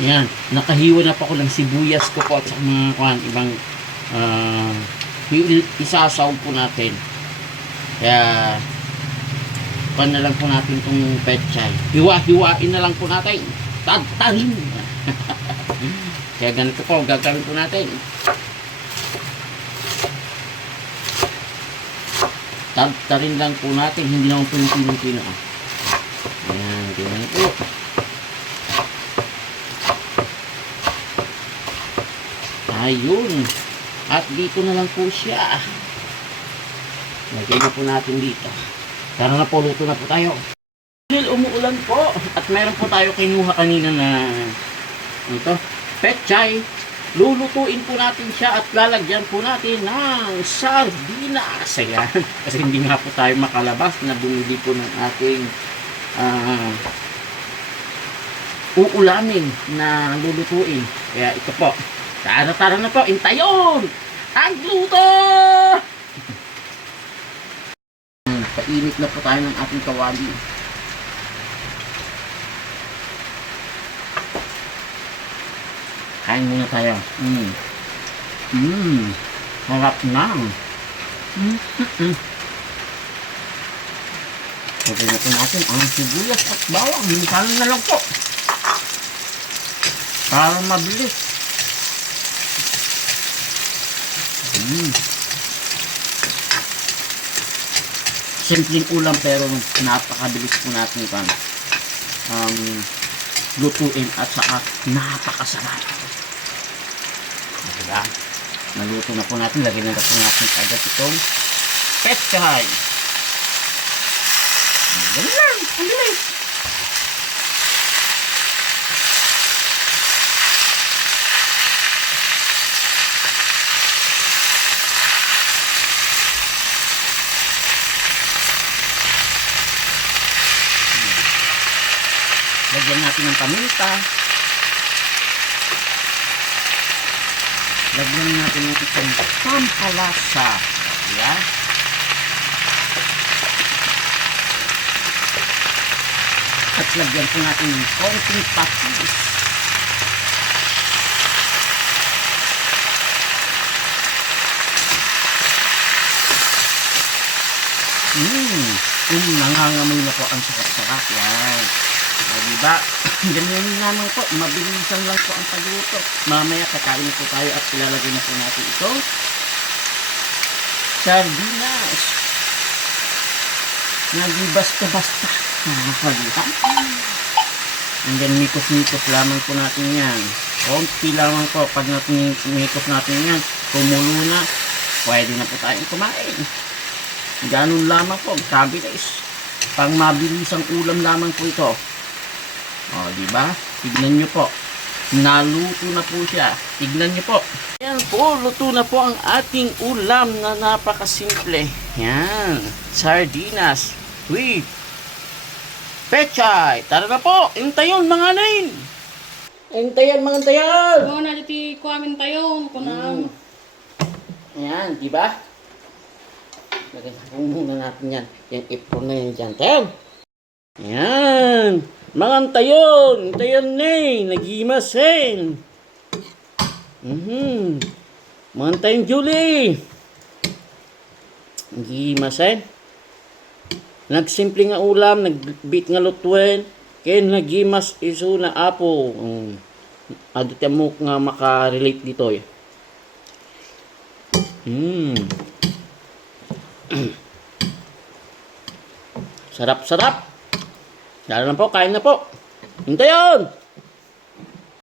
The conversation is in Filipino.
Yan, nakahiwa na pa ko ng sibuyas ko po at sa mga ibang uh, isasaw po natin. Kaya pan na lang po natin itong pechay. Hiwa-hiwain na lang po natin. Tagtarin. Kaya ganito po, gagawin po natin. Tagtarin lang po natin. Hindi naman po yung pinong-pino. Ayan, ganyan po. Ayun. At dito na lang po siya. Lagay na po natin dito. Tara na po, luto na po tayo. Umuulan po. At meron po tayo kinuha kanina na ito, pechay. Lulutuin po natin siya at lalagyan po natin ng sardinas. Ayan. Kasi hindi nga po tayo makalabas na bumili po ng ating uulamin na lulutuin. Kaya ito po. Tara na po. Intayon! Ang luto! Painit na po tayo ng ating kawali. Kain muna tayo. Harap na. Lagyan na po natin ang sibuyas at bawang. Minsan na lang po. Para mabilis. Simpleng ulam pero napakabilis po natin ito. Lutuin at saka napakasarap. Diba? Naluto na po natin. Lagyan na po natin agad itong pechay. Ganun lang. Ang bilis. Lagyan natin ng paminta. Lagyan natin ng isang pampalasa. Diba? At lagyan po natin ng konting patis. Nangangamoy na po ang sarap-sarap. Yan. Diba? Ganyan naman po. Mabilisan lang po ang pagluto. Mamaya kakain na po tayo at ilalagay na po natin ito. Sardinas. Hindi basta-basta. Nakakalitan. Hanggang mikos-mikos lamang po natin yan. Konti lamang po. Pag mikos natin yan, kumulo na. Pwede na po tayong kumain. Ganun lamang po. Sabi guys. Pang mabilisang ulam lamang po ito. O, diba? Tignan nyo po. Naluto na po siya. Tignan nyo po. Ayan po, luto na po ang ating ulam na napakasimple. Yan. Sardinas with pechay. Tara na po. Intayon mga nain. Intayon mga intayon. Oo na, dito ko amin tayo. Kunang. Ayan, diba? Lagyan muna natin yan. Yung ipon na yan dyan. Tayo. Ayan. Mga tayon naghimasen. Mga tayon Julie. Naghimasen. Nagsimple nga ulam, nagbit nga lutwen, kaya naghimas iso na apo. Adit mo nga makarelate dito eh. Sarap-sarap. Lalo na po, kain na po. Hintayon!